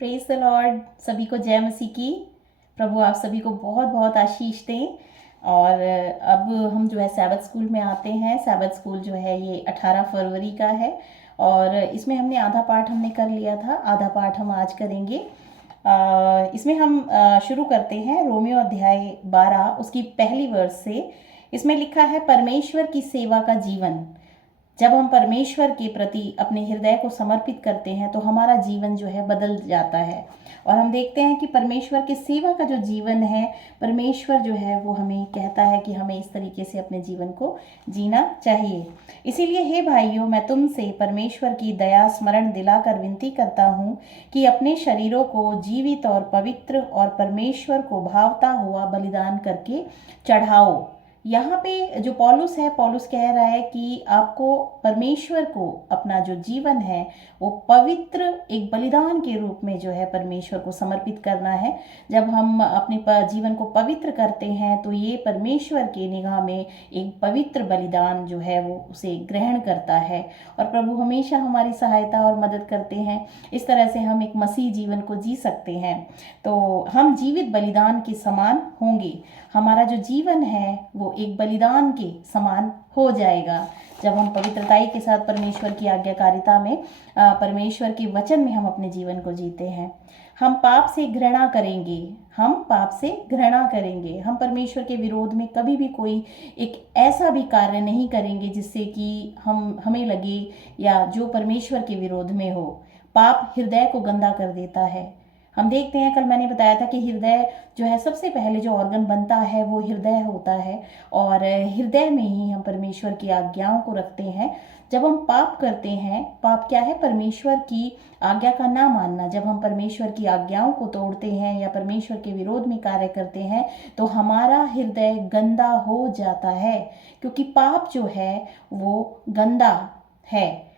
Praise the Lord. सभी को जय मसीह की। प्रभु आप सभी को बहुत बहुत आशीष दें। और अब हम जो है सैबत स्कूल में आते हैं। सैबत स्कूल जो है ये 18 फरवरी का है और इसमें हमने आधा पाठ हमने कर लिया था, आधा पाठ हम आज करेंगे। इसमें हम शुरू करते हैं रोमियो अध्याय 12 उसकी पहली वर्स से। इसमें लिखा है, परमेश्वर की सेवा का जीवन। जब हम परमेश्वर के प्रति अपने हृदय को समर्पित करते हैं तो हमारा जीवन जो है बदल जाता है। और हम देखते हैं कि परमेश्वर के सेवा का जो जीवन है, परमेश्वर जो है वो हमें कहता है कि हमें इस तरीके से अपने जीवन को जीना चाहिए। इसीलिए हे भाइयों, मैं तुमसे परमेश्वर की दया स्मरण दिलाकर विनती करता हूँ कि अपने शरीरों को जीवित और पवित्र और परमेश्वर को भावता हुआ बलिदान करके चढ़ाओ। यहाँ पे जो पौलुस है, पौलुस कह रहा है कि आपको परमेश्वर को अपना जो जीवन है वो पवित्र एक बलिदान के रूप में जो है परमेश्वर को समर्पित करना है। जब हम अपने जीवन को पवित्र करते हैं तो ये परमेश्वर के निगाह में एक पवित्र बलिदान जो है वो उसे ग्रहण करता है। और प्रभु हमेशा हमारी सहायता और मदद करते हैं। इस तरह से हम एक मसीह जीवन को जी सकते हैं। तो हम जीवित बलिदान के समान होंगे। हमारा जो जीवन है वो एक बलिदान के समान हो जाएगा जब हम पवित्रताई के साथ परमेश्वर की आज्ञाकारिता में, परमेश्वर के वचन में हम अपने जीवन को जीते हैं। हम पाप से घृणा करेंगे, हम पाप से घृणा करेंगे। हम परमेश्वर के विरोध में कभी भी कोई एक ऐसा भी कार्य नहीं करेंगे जिससे कि हमें लगे या जो परमेश्वर के विरोध में हो। पाप हृदय को गंदा कर देता है। हम देखते हैं, कल मैंने बताया था कि हृदय जो है सबसे पहले जो ऑर्गन बनता है वो हृदय होता है और हृदय में ही हम परमेश्वर की आज्ञाओं को रखते हैं। जब हम पाप करते हैं, पाप क्या है? परमेश्वर की आज्ञा का ना मानना। जब हम परमेश्वर की आज्ञाओं को तोड़ते हैं या परमेश्वर के विरोध में कार्य करते हैं तो हमारा हृदय गंदा हो जाता है, क्योंकि पाप जो है वो गंदा है।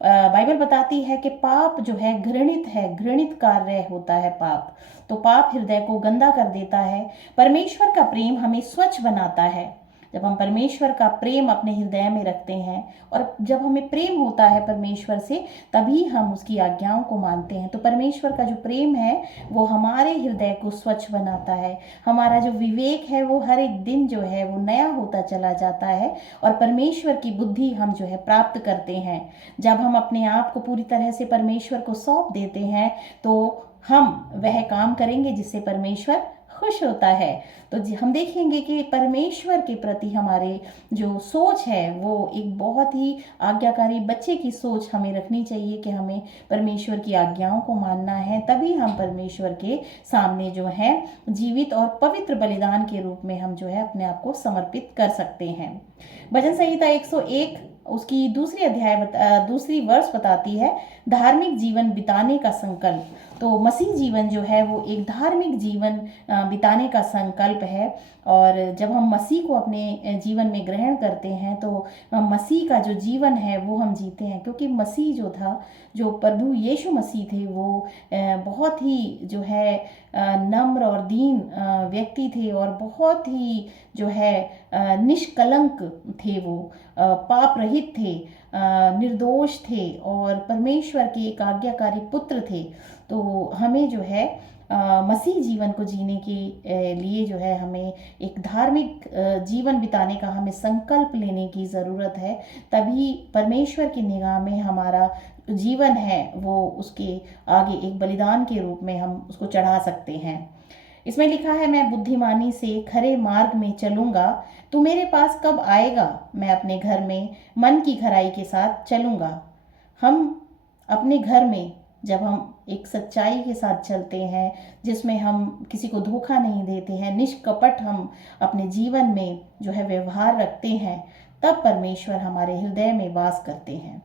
बाइबल बताती है कि पाप जो है घृणित है, घृणित कार्य होता है पाप। तो पाप हृदय को गंदा कर देता है। परमेश्वर का प्रेम हमें स्वच्छ बनाता है। जब हम परमेश्वर का प्रेम अपने हृदय में रखते हैं और जब हमें प्रेम होता है परमेश्वर से, तभी हम उसकी आज्ञाओं को मानते हैं। तो परमेश्वर का जो प्रेम है वो हमारे हृदय को स्वच्छ बनाता है। हमारा जो विवेक है वो हर एक दिन जो है वो नया होता चला जाता है और परमेश्वर की बुद्धि हम जो है प्राप्त करते हैं। जब हम अपने आप को पूरी तरह से परमेश्वर को सौंप देते हैं तो हम वह काम करेंगे जिससे परमेश्वर खुश होता है। तो हम देखेंगे कि परमेश्वर के प्रति हमारे जो सोच है वो एक बहुत ही आज्ञाकारी बच्चे की सोच हमें रखनी चाहिए कि हमें परमेश्वर की आज्ञाओं को मानना है। तभी हम परमेश्वर के सामने जो है जीवित और पवित्र बलिदान के रूप में हम जो है अपने आप को समर्पित कर सकते हैं। भजन संहिता 101 उसकी दूसरी वर्ष बताती है, धार्मिक जीवन बिताने का संकल्प। तो मसीह जीवन जो है वो एक धार्मिक जीवन बिताने का संकल्प है। और जब हम मसीह को अपने जीवन में ग्रहण करते हैं तो मसीह का जो जीवन है वो हम जीते हैं। क्योंकि मसीह जो था, जो प्रभु यीशु मसीह थे, वो बहुत ही जो है नम्र और दीन व्यक्ति थे और बहुत ही जो है निष्कलंक थे। वो पाप रहित थे, निर्दोष थे और परमेश्वर के एक आज्ञाकारी पुत्र थे। तो हमें जो है मसीह जीवन को जीने के लिए जो है हमें एक धार्मिक जीवन बिताने का हमें संकल्प लेने की ज़रूरत है। तभी परमेश्वर की निगाह में हमारा जीवन है वो उसके आगे एक बलिदान के रूप में हम उसको चढ़ा सकते हैं। इसमें लिखा है, मैं बुद्धिमानी से खरे मार्ग में चलूँगा, तू मेरे पास कब आएगा? मैं अपने घर में मन की खराई के साथ चलूँगा। हम अपने घर में जब हम एक सच्चाई के साथ चलते हैं, जिसमें हम किसी को धोखा नहीं देते हैं, निष्कपट हम अपने जीवन में जो है व्यवहार रखते हैं, तब परमेश्वर हमारे हृदय में वास करते हैं।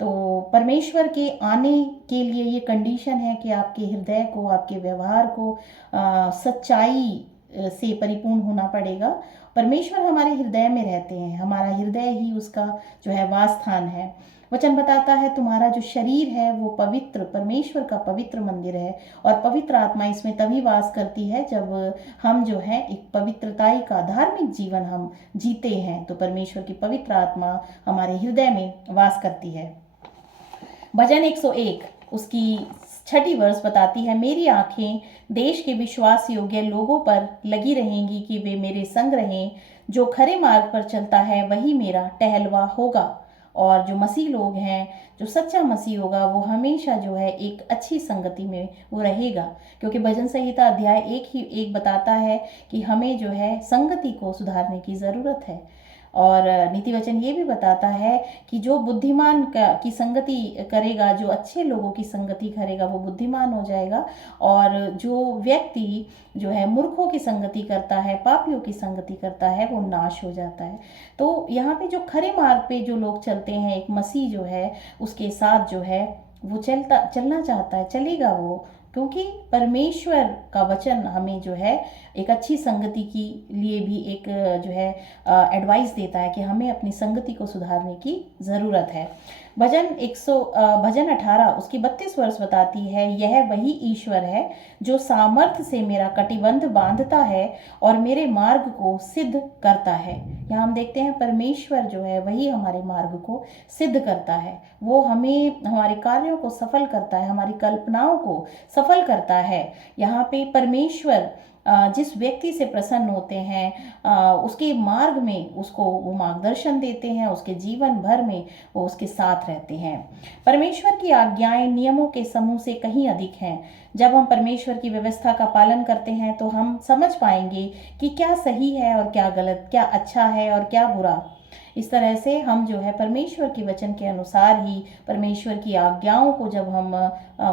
तो परमेश्वर के आने के लिए ये कंडीशन है कि आपके हृदय को, आपके व्यवहार को सच्चाई से परिपूर्ण होना पड़ेगा। परमेश्वर हमारे हृदय में रहते हैं, हमारा हृदय ही उसका जो है वास स्थान है। वचन बताता है, तुम्हारा जो शरीर है वो पवित्र, परमेश्वर का पवित्र मंदिर है और पवित्र आत्मा इसमें तभी वास करती है जब हम जो है एक पवित्रताई का धार्मिक जीवन हम जीते हैं। तो परमेश्वर की पवित्र आत्मा हमारे हृदय में वास करती है। भजन 101 उसकी 6ठी वर्ष बताती है, मेरी आंखें देश के विश्वास योग्य लोगों पर लगी रहेंगी कि वे मेरे संग रहें। जो खरे मार्ग पर चलता है वही मेरा टहलवा होगा। और जो मसीह लोग हैं, जो सच्चा मसीह होगा, वो हमेशा जो है एक अच्छी संगति में वो रहेगा। क्योंकि भजन संहिता अध्याय 1 बताता है कि हमें जो है संगति को सुधारने की ज़रूरत है। और नीति वचन ये भी बताता है कि जो बुद्धिमान की संगति करेगा, जो अच्छे लोगों की संगति करेगा, वो बुद्धिमान हो जाएगा। और जो व्यक्ति जो है मूर्खों की संगति करता है, पापियों की संगति करता है, वो नाश हो जाता है। तो यहाँ पे जो खरे मार्ग पे जो लोग चलते हैं, एक मसीह जो है उसके साथ जो है वो चलना चाहता है, चलेगा वो, क्योंकि परमेश्वर का वचन हमें जो है एक अच्छी संगति की लिए भी एक जो है एडवाइस देता है कि हमें अपनी संगति को सुधारने की ज़रूरत है। भजन 18 उसकी 32 वर्ष बताती है, यह वही ईश्वर है जो सामर्थ्य से मेरा कटिबंध बांधता है और मेरे मार्ग को सिद्ध करता है। यहाँ हम देखते हैं परमेश्वर जो है वही हमारे मार्ग को सिद्ध करता है। वो हमें हमारे कार्यों को सफल करता है, हमारी कल्पनाओं को सफल करता है। यहाँ पे परमेश्वर जिस व्यक्ति से प्रसन्न होते हैं उसके मार्ग में उसको वो मार्गदर्शन देते हैं, उसके जीवन भर में वो उसके साथ रहते हैं। परमेश्वर की आज्ञाएं नियमों के समूह से कहीं अधिक हैं। जब हम परमेश्वर की व्यवस्था का पालन करते हैं तो हम समझ पाएंगे कि क्या सही है और क्या गलत, क्या अच्छा है और क्या बुरा। इस तरह से हम जो है परमेश्वर के वचन के अनुसार ही, परमेश्वर की आज्ञाओं को जब हम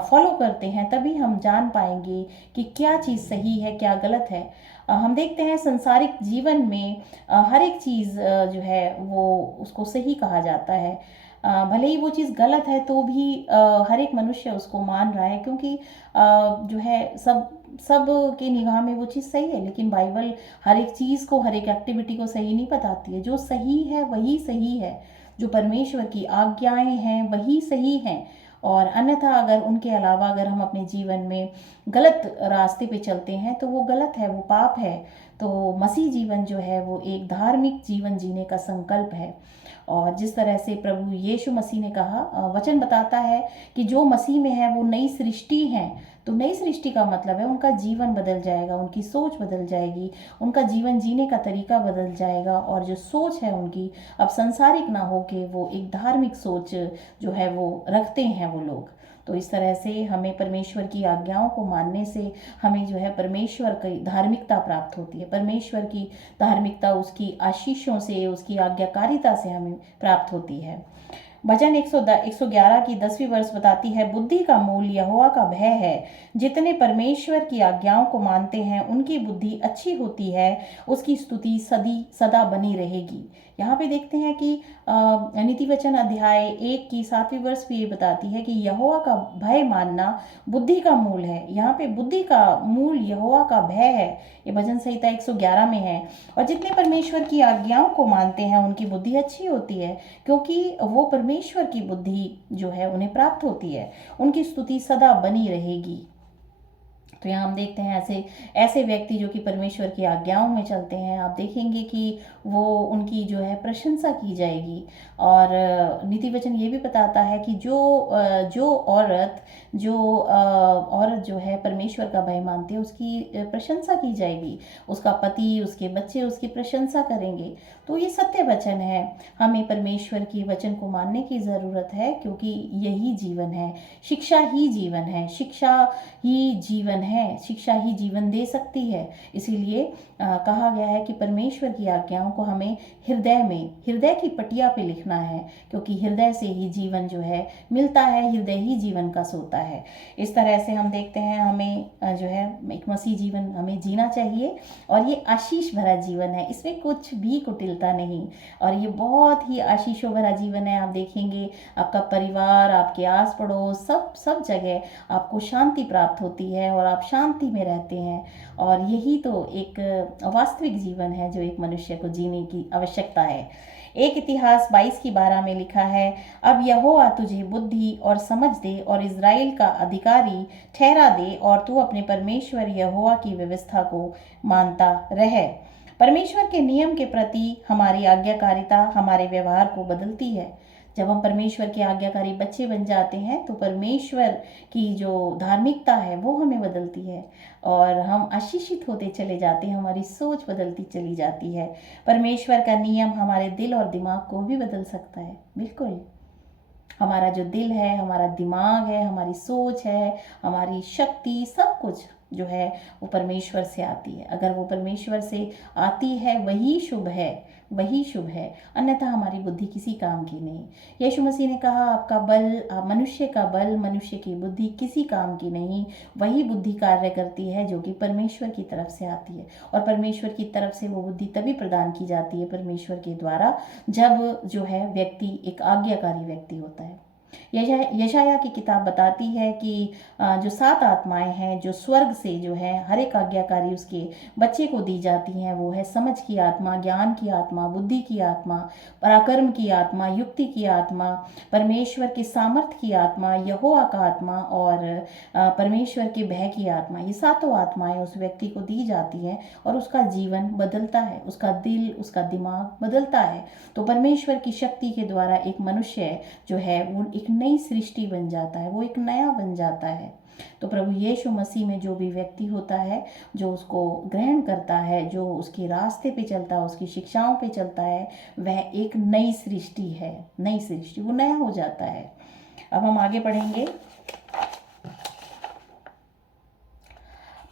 फॉलो करते हैं, तभी हम जान पाएंगे कि क्या चीज़ सही है, क्या गलत है। हम देखते हैं संसारिक जीवन में हर एक चीज़ जो है वो उसको सही कहा जाता है। भले ही वो चीज़ गलत है तो भी हर एक मनुष्य उसको मान रहा है, क्योंकि जो है सब की निगाह में वो चीज़ सही है। लेकिन बाइबल हर एक चीज़ को, हर एक एक्टिविटी को सही नहीं बताती है। जो सही है वही सही है, जो परमेश्वर की आज्ञाएं हैं वही सही हैं। और अन्यथा अगर उनके अलावा अगर हम अपने जीवन में गलत रास्ते पे चलते हैं तो वो गलत है, वो पाप है। तो मसीह जीवन जो है वो एक धार्मिक जीवन जीने का संकल्प है। और जिस तरह से प्रभु यीशु मसीह ने कहा, वचन बताता है कि जो मसीह में है वो नई सृष्टि है। तो नई सृष्टि का मतलब है उनका जीवन बदल जाएगा, उनकी सोच बदल जाएगी, उनका जीवन जीने का तरीका बदल जाएगा। और जो सोच है उनकी अब संसारिक ना हो के वो एक धार्मिक सोच जो है वो रखते हैं वो लोग। तो इस तरह से हमें परमेश्वर की आज्ञाओं को मानने से हमें जो है परमेश्वर की धार्मिकता प्राप्त होती है। परमेश्वर की धार्मिकता उसकी आशीषों से, उसकी आज्ञाकारिता से हमें प्राप्त होती है। भजन 111 की 10वीं वर्ष बताती है, बुद्धि का मूल यहोवा का भय है। जितने परमेश्वर की आज्ञाओं को मानते हैं उनकी बुद्धि अच्छी होती है, उसकी स्तुति सदा बनी रहेगी। यहाँ पे देखते हैं कि नीति वचन अध्याय 1 की 7वीं वर्ष भी ये बताती है कि यहोवा का भय मानना बुद्धि का मूल है। यहाँ पे बुद्धि का मूल यहोवा का भय है। ये भजन संहिता 111 में है। और जितने परमेश्वर की आज्ञाओं को मानते हैं उनकी बुद्धि अच्छी होती है, क्योंकि वो परमेश्वर की बुद्धि जो है उन्हें प्राप्त होती है, उनकी स्तुति सदा बनी रहेगी। तो यहाँ हम देखते हैं ऐसे ऐसे व्यक्ति जो कि परमेश्वर की आज्ञाओं में चलते हैं, आप देखेंगे कि वो उनकी जो है प्रशंसा की जाएगी। और नीति वचन ये भी बताता है कि जो औरत जो है परमेश्वर का भय मानती है उसकी प्रशंसा की जाएगी, उसका पति, उसके बच्चे उसकी प्रशंसा करेंगे। तो ये सत्य वचन है। हमें परमेश्वर की वचन को मानने की ज़रूरत है, क्योंकि यही जीवन है, शिक्षा ही जीवन है, शिक्षा ही जीवन है, शिक्षा ही जीवन दे सकती है। इसीलिए कहा गया है कि परमेश्वर की आज्ञाओं को हमें हृदय की पटिया पे लिखना है, क्योंकि हृदय से ही जीवन जो है मिलता है, हृदय ही जीवन का सोता है। इस तरह से हम देखते हैं हमें जो है एक मसीह जीवन हमें जीना चाहिए। और ये आशीष भरा जीवन है, इसमें कुछ भी कुटिलता नहीं, और ये बहुत ही आशीषों भरा जीवन है। आप देखेंगे आपका परिवार, आपके आस पड़ोस, सब जगह आपको शांति प्राप्त होती है और आप शांति में रहते हैं। और यही तो एक वास्तविक जीवन है जो एक मनुष्य को जीने की आवश्यकता है। एक इतिहास 22 की 12 में लिखा है, अब यहोवा तुझे बुद्धि और समझ दे और इज़राइल का अधिकारी ठहरा दे, और तू अपने परमेश्वर यहोवा की व्यवस्था को मानता रहे। परमेश्वर के नियम के प्रति हमारी आज्ञाकारिता हमारे व्यवहार को बदलती है। जब हम परमेश्वर के आज्ञाकारी बच्चे बन जाते हैं तो परमेश्वर की जो धार्मिकता है वो हमें बदलती है और हम आशीषित होते चले जाते हैं, हमारी सोच बदलती चली जाती है। परमेश्वर का नियम हमारे दिल और दिमाग को भी बदल सकता है। बिल्कुल, हमारा जो दिल है, हमारा दिमाग है, हमारी सोच है, हमारी शक्ति, सब कुछ जो है वो परमेश्वर से आती है। अगर वो परमेश्वर से आती है वही शुभ है, वही शुभ है, अन्यथा हमारी बुद्धि किसी काम की नहीं। यीशु मसीह ने कहा, आपका बल, मनुष्य का बल, मनुष्य की बुद्धि किसी काम की नहीं। वही बुद्धि कार्य करती है जो कि परमेश्वर की तरफ से आती है, और परमेश्वर की तरफ से वो बुद्धि तभी प्रदान की जाती है परमेश्वर के द्वारा, जब जो है व्यक्ति एक आज्ञाकारी व्यक्ति होता है। यशाया की किताब बताती है कि जो 7 आत्माएं हैं जो स्वर्ग से जो है हर एक आज्ञाकारी उसके बच्चे को दी जाती हैं, वो है समझ की आत्मा, ज्ञान की आत्मा, बुद्धि की आत्मा, पराक्रम की आत्मा, युक्ति की आत्मा, परमेश्वर के सामर्थ्य की आत्मा, यहोवा का आत्मा और परमेश्वर के भय की आत्मा। ये 7 आत्माएं उस व्यक्ति को दी जाती हैं और उसका जीवन बदलता है, उसका दिल, उसका दिमाग बदलता है। तो परमेश्वर की शक्ति के द्वारा एक मनुष्य जो है वो एक नई सृष्टि बन जाता है, वो एक नया बन जाता है। तो प्रभु यीशु मसीह में जो भी व्यक्ति होता है, जो उसको ग्रहण करता है, जो उसके रास्ते पे चलता है, उसकी शिक्षाओं पे चलता है, वह एक नई सृष्टि है, नई सृष्टि, वो नया हो जाता है। अब हम आगे पढ़ेंगे।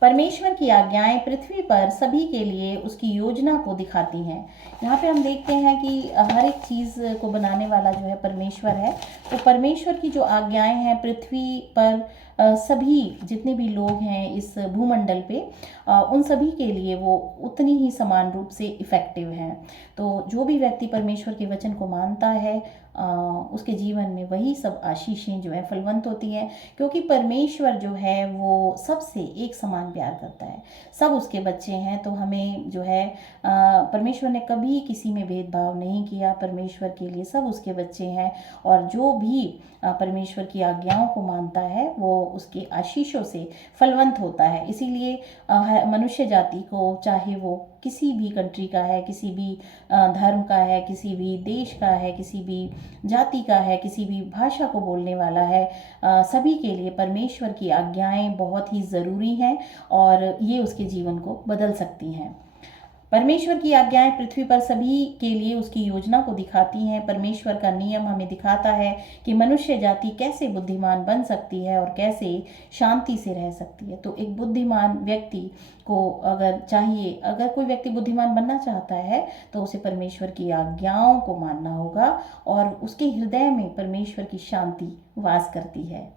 परमेश्वर की आज्ञाएं पृथ्वी पर सभी के लिए उसकी योजना को दिखाती हैं। यहाँ पे हम देखते हैं कि हर एक चीज़ को बनाने वाला जो है परमेश्वर है। तो परमेश्वर की जो आज्ञाएं हैं पृथ्वी पर सभी जितने भी लोग हैं इस भूमंडल पे, उन सभी के लिए वो उतनी ही समान रूप से इफ़ेक्टिव हैं। तो जो भी व्यक्ति परमेश्वर के वचन को मानता है उसके जीवन में वही सब आशीषें जो है फलवंत होती हैं, क्योंकि परमेश्वर जो है वो सबसे एक समान प्यार करता है। सब उसके बच्चे हैं, तो हमें जो है परमेश्वर ने कभी किसी में भेदभाव नहीं किया। परमेश्वर के लिए सब उसके बच्चे हैं, और जो भी परमेश्वर की आज्ञाओं को मानता है वो उसके आशीषों से फलवंत होता है। इसीलिए मनुष्य जाति को, चाहे वो किसी भी कंट्री का है, किसी भी धर्म का है, किसी भी देश का है, किसी भी जाति का है, किसी भी भाषा को बोलने वाला है, सभी के लिए परमेश्वर की आज्ञाएं बहुत ही ज़रूरी हैं और ये उसके जीवन को बदल सकती हैं। परमेश्वर की आज्ञाएं पृथ्वी पर सभी के लिए उसकी योजना को दिखाती हैं। परमेश्वर का नियम हमें दिखाता है कि मनुष्य जाति कैसे बुद्धिमान बन सकती है और कैसे शांति से रह सकती है। तो एक बुद्धिमान व्यक्ति को अगर कोई व्यक्ति बुद्धिमान बनना चाहता है तो उसे परमेश्वर की आज्ञाओं को मानना होगा, और उसके हृदय में परमेश्वर की शांति वास करती है।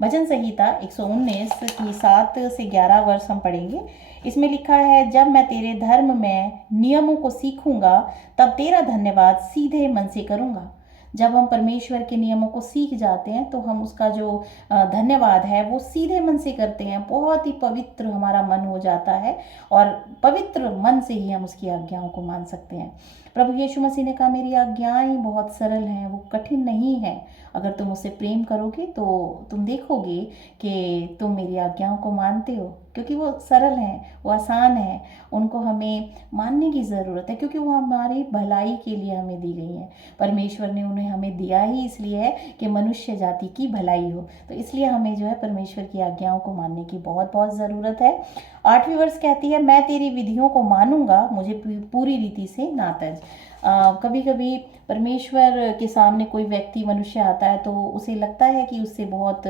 भजन संहिता 119 की 7 से 11 वर्ष हम पढ़ेंगे। इसमें लिखा है, जब मैं तेरे धर्म में नियमों को सीखूंगा तब तेरा धन्यवाद सीधे मन से करूंगा। जब हम परमेश्वर के नियमों को सीख जाते हैं तो हम उसका जो धन्यवाद है वो सीधे मन से करते हैं। बहुत ही पवित्र हमारा मन हो जाता है और पवित्र मन से ही हम उसकी आज्ञाओं को मान सकते हैं। प्रभु यीशु मसीह ने कहा, मेरी आज्ञाएं बहुत सरल हैं, वो कठिन नहीं है। अगर तुम उससे प्रेम करोगे तो तुम देखोगे कि तुम मेरी आज्ञाओं को मानते हो, क्योंकि वो सरल हैं, वो आसान हैं। उनको हमें मानने की ज़रूरत है क्योंकि वो हमारी भलाई के लिए हमें दी गई हैं। परमेश्वर ने उन्हें हमें दिया ही इसलिए है कि मनुष्य जाति की भलाई हो। तो इसलिए हमें जो है परमेश्वर की आज्ञाओं को मानने की बहुत बहुत ज़रूरत है। 8वीं वर्ष कहती है, मैं तेरी विधियों को मानूंगा, मुझे पूरी रीति से ना तज। कभी कभी परमेश्वर के सामने कोई व्यक्ति, मनुष्य आता है तो उसे लगता है कि उससे बहुत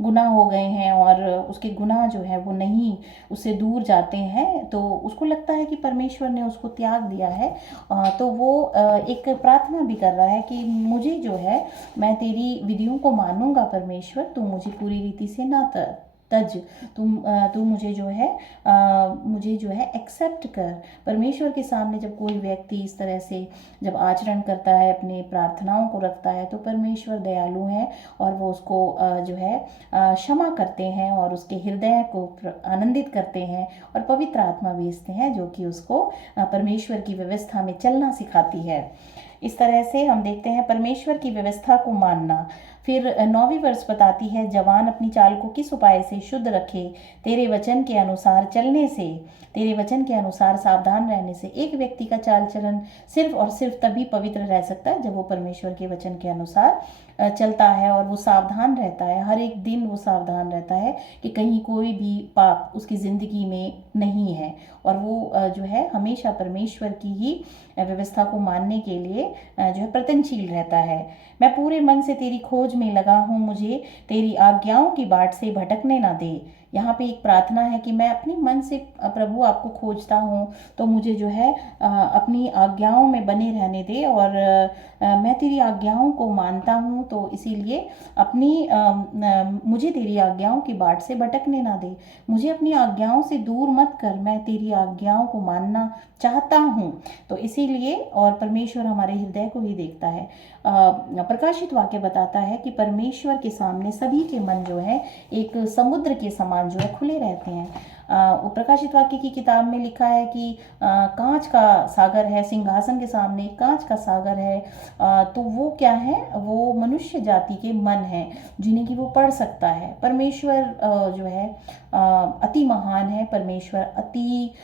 गुनाह हो गए हैं और उसके गुनाह जो है वो नहीं, उससे दूर जाते हैं। तो उसको लगता है कि परमेश्वर ने उसको त्याग दिया है। तो वो एक प्रार्थना भी कर रहा है कि मुझे जो है, मैं तेरी विधियों को मानूंगा परमेश्वर, तू मुझे पूरी रीति से ना तज, तू मुझे जो है एक्सेप्ट कर। परमेश्वर के सामने जब कोई व्यक्ति इस तरह से जब आचरण करता है, अपने प्रार्थनाओं को रखता है, तो परमेश्वर दयालु हैं और वो उसको जो है क्षमा करते हैं और उसके हृदय को आनंदित करते हैं और पवित्र आत्मा भेजते हैं जो कि उसको परमेश्वर की व्यवस्था में चलना सिखाती है। इस तरह से हम देखते हैं परमेश्वर की व्यवस्था को मानना। फिर 9वीं वर्ष बताती है, जवान अपनी चाल को किस उपाय से शुद्ध रखे, तेरे वचन के अनुसार चलने से, तेरे वचन के अनुसार सावधान रहने से। एक व्यक्ति का चाल चलन सिर्फ और सिर्फ तभी पवित्र रह सकता है जब वो परमेश्वर के वचन के अनुसार चलता है और वो सावधान रहता है। हर एक दिन वो सावधान रहता है कि कहीं कोई भी पाप उसकी ज़िंदगी में नहीं है, और वो जो है हमेशा परमेश्वर की ही व्यवस्था को मानने के लिए जो है प्रयत्नशील रहता है। मैं पूरे मन से तेरी खोज में लगा हूँ, मुझे तेरी आज्ञाओं की बाट से भटकने ना दे। यहाँ पे एक प्रार्थना है कि मैं अपने मन से प्रभु आपको खोजता हूँ, तो मुझे जो है अपनी आज्ञाओं में बने रहने दे, और मैं तेरी आज्ञाओं को मानता हूँ, तो इसीलिए मुझे तेरी आज्ञाओं की बाट से भटकने ना दे। मुझे अपनी आज्ञाओं से दूर मत कर, मैं तेरी आज्ञाओं को मानना चाहता हूँ। तो इसीलिए, और परमेश्वर हमारे हृदय को ही देखता है। प्रकाशित वाक्य बताता है कि परमेश्वर के सामने सभी के मन जो है एक समुद्र के समान जो है खुले रहते हैं। प्रकाशित वाक्य की किताब में लिखा है कि कांच का सागर है, सिंहासन के सामने कांच का सागर है। तो वो क्या है, वो मनुष्य जाति के मन हैं जिन्हें कि वो पढ़ सकता है। परमेश्वर जो है अति महान है, परमेश्वर अति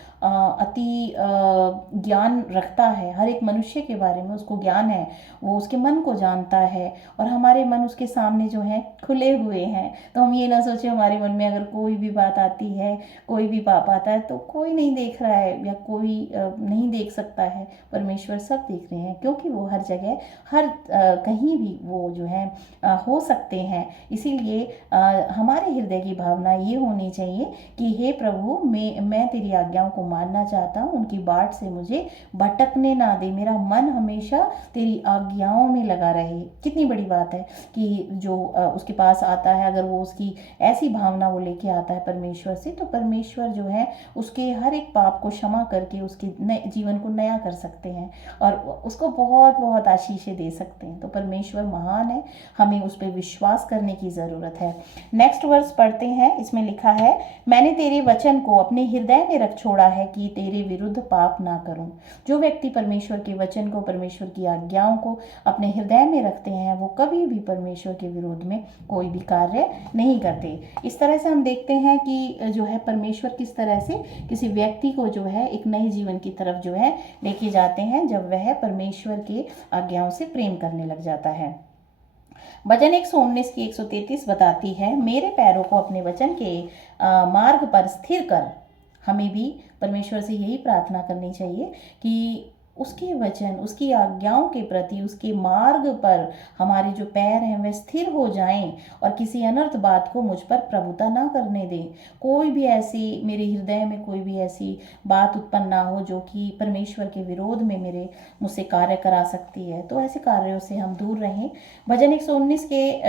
ज्ञान रखता है, हर एक मनुष्य के बारे में उसको ज्ञान है, वो उसके मन को जानता है, और हमारे मन उसके सामने जो है खुले हुए हैं। तो हम ये ना सोचें हमारे मन में अगर कोई भी बात आती है, कोई भी पाप आता है, तो कोई नहीं देख रहा है या कोई नहीं देख सकता है। परमेश्वर सब देख रहे हैं, क्योंकि वो हर जगह हर कहीं भी वो जो है हो सकते हैं। इसीलिए हमारे हृदय की भावना ये होनी चाहिए कि हे प्रभु, मैं तेरी आज्ञाओं को मानना चाहता हूँ, उनकी बाट से मुझे भटकने ना दे, मेरा मन हमेशा तेरी आज्ञाओं में लगा रहे। कितनी बड़ी बात है कि जो उसके पास आता है, अगर वो उसकी ऐसी भावना वो लेके आता है परमेश्वर से, तो परमेश्वर जो है उसके हर एक पाप को क्षमा करके उसके जीवन को नया कर सकते हैं और उसको बहुत बहुत आशीषें दे सकते हैं। तो परमेश्वर महान है, हमें उस पर विश्वास करने की ज़रूरत है। नेक्स्ट वर्स पढ़ते हैं। इसमें लिखा है, मैंने तेरे वचन को अपने हृदय में रख छोड़ा है कि तेरे विरुद्ध पाप ना करूं। जो व्यक्ति परमेश्वर के वचन को, परमेश्वर की आज्ञाओं को अपने हृदय में रखते हैं, वो कभी भी परमेश्वर के विरोध में कोई भी कार्य नहीं करते। इस तरह से हम देखते हैं कि जो है परमेश्वर किस तरह से किसी व्यक्ति को जो है एक नए जीवन की तरफ जो है लेके जाते हैं, जब वह परमेश्वर के आज्ञाओं से प्रेम करने लग जाता है। भजन 119 की 133 बताती है, मेरे पैरों को अपने वचन के मार्ग पर स्थिर कर। हमें भी परमेश्वर से यही प्रार्थना करनी चाहिए कि उसके वचन, उसकी आज्ञाओं के प्रति, उसके मार्ग पर हमारे जो पैर हैं वे स्थिर हो जाएं और किसी अनर्थ बात को मुझ पर प्रभुता ना करने दें। कोई भी ऐसी मेरे हृदय में कोई भी ऐसी बात उत्पन्न ना हो जो कि परमेश्वर के विरोध में मुझसे कार्य करा सकती है, तो ऐसे कार्यों से हम दूर रहें। भजन 119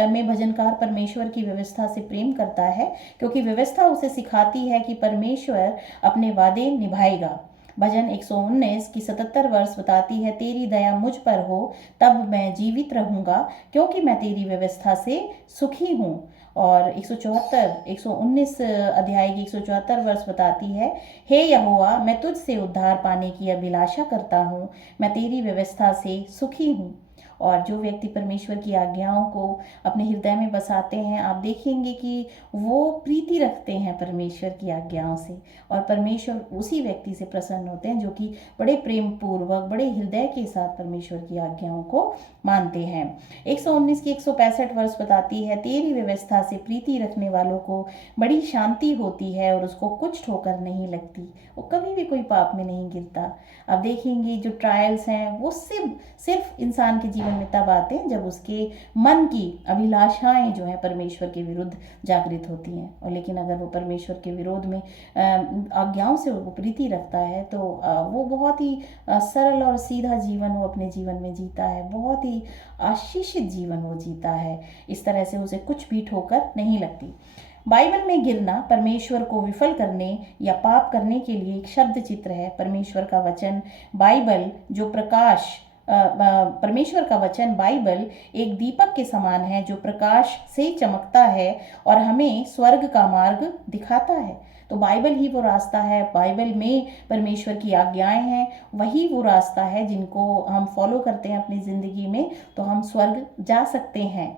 में भजनकार परमेश्वर की व्यवस्था से प्रेम करता है, क्योंकि व्यवस्था उसे सिखाती है कि परमेश्वर अपने वादे निभाएगा। भजन 119 की 77 वर्ष बताती है, तेरी दया मुझ पर हो तब मैं जीवित रहूंगा, क्योंकि मैं तेरी व्यवस्था से सुखी हूँ। और 119 अध्याय की 174 वर्ष बताती है, हे यहोवा, मैं तुझसे उद्धार पाने की अभिलाषा करता हूँ, मैं तेरी व्यवस्था से सुखी हूँ। और जो व्यक्ति परमेश्वर की आज्ञाओं को अपने हृदय में बसाते हैं, आप देखेंगे कि वो प्रीति रखते हैं परमेश्वर की आज्ञाओं से, और परमेश्वर उसी व्यक्ति से प्रसन्न होते हैं जो कि बड़े प्रेम पूर्वक, बड़े हृदय के साथ परमेश्वर की आज्ञाओं को मानते हैं। 119 की 165 वर्ष बताती है, तेरी व्यवस्था से प्रीति रखने वालों को बड़ी शांति होती है और उसको कुछ ठोकर नहीं लगती, वो कभी भी कोई पाप में नहीं गिरता। अब देखेंगे जो ट्रायल्स हैं वो सिर्फ इंसान के जीवन में तब आते हैं जब उसके मन की अभिलाषाएं जो है परमेश्वर के विरुद्ध जागृत होती हैं। और लेकिन अगर वो परमेश्वर के विरोध में आज्ञाओं से वो प्रीति रखता है, तो वो बहुत ही सरल और सीधा जीवन वो अपने जीवन में जीता है, बहुत ही आशीषित जीवन वो जीता है। इस तरह से उसे कुछ भी ठोकर नहीं लगती। बाइबल में गिरना परमेश्वर को विफल करने या पाप करने के लिए एक शब्द चित्र है। परमेश्वर का वचन बाइबल एक दीपक के समान है जो प्रकाश से चमकता है और हमें स्वर्ग का मार्ग दिखाता है। तो बाइबल ही वो रास्ता है, बाइबल में परमेश्वर की आज्ञाएं हैं, वही वो रास्ता है जिनको हम फॉलो करते हैं अपनी ज़िंदगी में, तो हम स्वर्ग जा सकते हैं।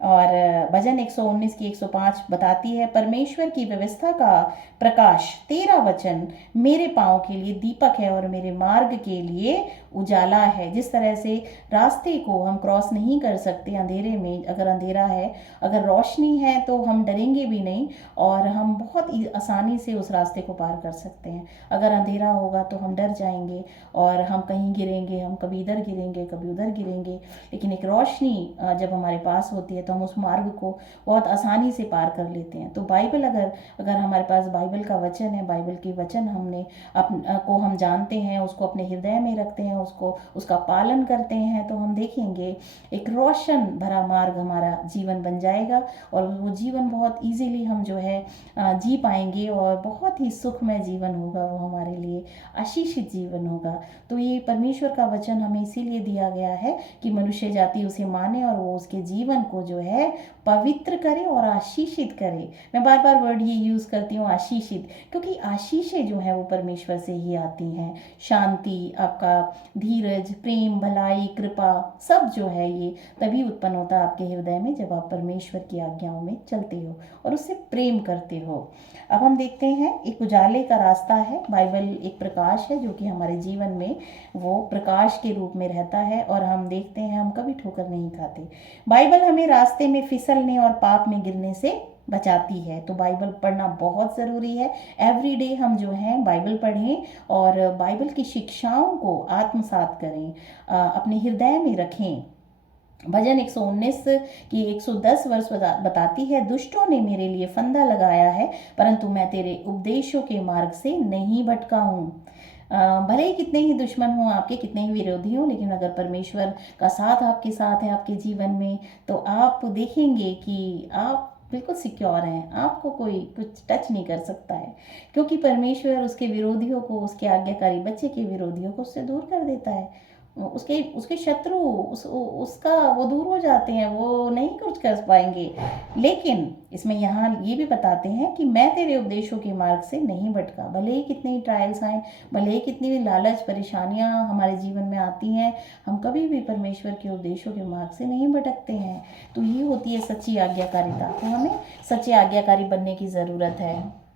और भजन 119 की 105 बताती है, परमेश्वर की व्यवस्था का प्रकाश तेरा वचन मेरे पाँव के लिए दीपक है और मेरे मार्ग के लिए उजाला है। जिस तरह से रास्ते को हम क्रॉस नहीं कर सकते अंधेरे में, अगर अंधेरा है, अगर रोशनी है तो हम डरेंगे भी नहीं और हम बहुत आसानी से उस रास्ते को पार कर सकते हैं। अगर अंधेरा होगा तो हम डर जाएंगे और हम कहीं गिरेंगे, हम कभी इधर गिरेंगे कभी उधर गिरेंगे। लेकिन एक रोशनी जब हमारे पास होती है तो हम उस मार्ग को बहुत आसानी से पार कर लेते हैं। तो बाइबल अगर हमारे पास बाइबल का वचन है, बाइबल के वचन हमने को हम जानते हैं, उसको अपने हृदय में रखते हैं, उसका पालन करते हैं, तो हम देखेंगे एक रोशन भरा मार्ग हमारा जीवन बन जाएगा और वो जीवन बहुत इजीली हम जो है जी पाएंगे और बहुत ही सुखमय जीवन होगा, वो हमारे लिए आशीषित जीवन होगा। तो ये परमेश्वर का वचन हमें इसीलिए दिया गया है कि मनुष्य जाति उसे माने और वो उसके जीवन को जो है पवित्र करे और आशीषित करे। मैं बार बार वर्ड ये यूज़ करती हूँ आशीषित, क्योंकि आशीषें जो है वो परमेश्वर से ही आती हैं। शांति, आपका धीरज, प्रेम, भलाई, कृपा, सब जो है ये तभी उत्पन्न होता है आपके हृदय में जब आप परमेश्वर की आज्ञाओं में चलते हो और उससे प्रेम करते हो। अब हम देखते हैं एक उजाले का रास्ता है। बाइबल एक प्रकाश है जो कि हमारे जीवन में वो प्रकाश के रूप में रहता है और हम देखते हैं हम कभी ठोकर नहीं खाते। बाइबल हमें रास्ते में फिसलने और पाप में गिरने से बचाती है। तो बाइबल पढ़ना बहुत ज़रूरी है। एवरी डे हम जो हैं बाइबल पढ़ें और बाइबल की शिक्षाओं को आत्मसात करें, अपने हृदय में रखें। भजन 119 की 110 वर्ष बताती है, दुष्टों ने मेरे लिए फंदा लगाया है परंतु मैं तेरे उपदेशों के मार्ग से नहीं भटका हूँ। भले ही कितने ही दुश्मन हों आपके, कितने ही विरोधी हों, लेकिन अगर परमेश्वर का साथ आपके साथ है आपके जीवन में तो आप देखेंगे कि आप बिल्कुल सिक्योर हैं, आपको कोई कुछ टच नहीं कर सकता है, क्योंकि परमेश्वर उसके विरोधियों को, उसके आज्ञाकारी बच्चे के विरोधियों को उससे दूर कर देता है। उसके उसके शत्रु उसका वो दूर हो जाते हैं, वो नहीं कुछ कर पाएंगे। लेकिन इसमें यहाँ ये भी बताते हैं कि मैं तेरे उपदेशों के मार्ग से नहीं भटका। भले ही कितनी ही ट्रायल्स आए, भले ही कितनी भी लालच परेशानियाँ हमारे जीवन में आती हैं, हम कभी भी परमेश्वर के उपदेशों के मार्ग से नहीं भटकते हैं। तो ये होती है सच्ची आज्ञाकारिता। तो हमें सच्चे आज्ञाकारी बनने की ज़रूरत है।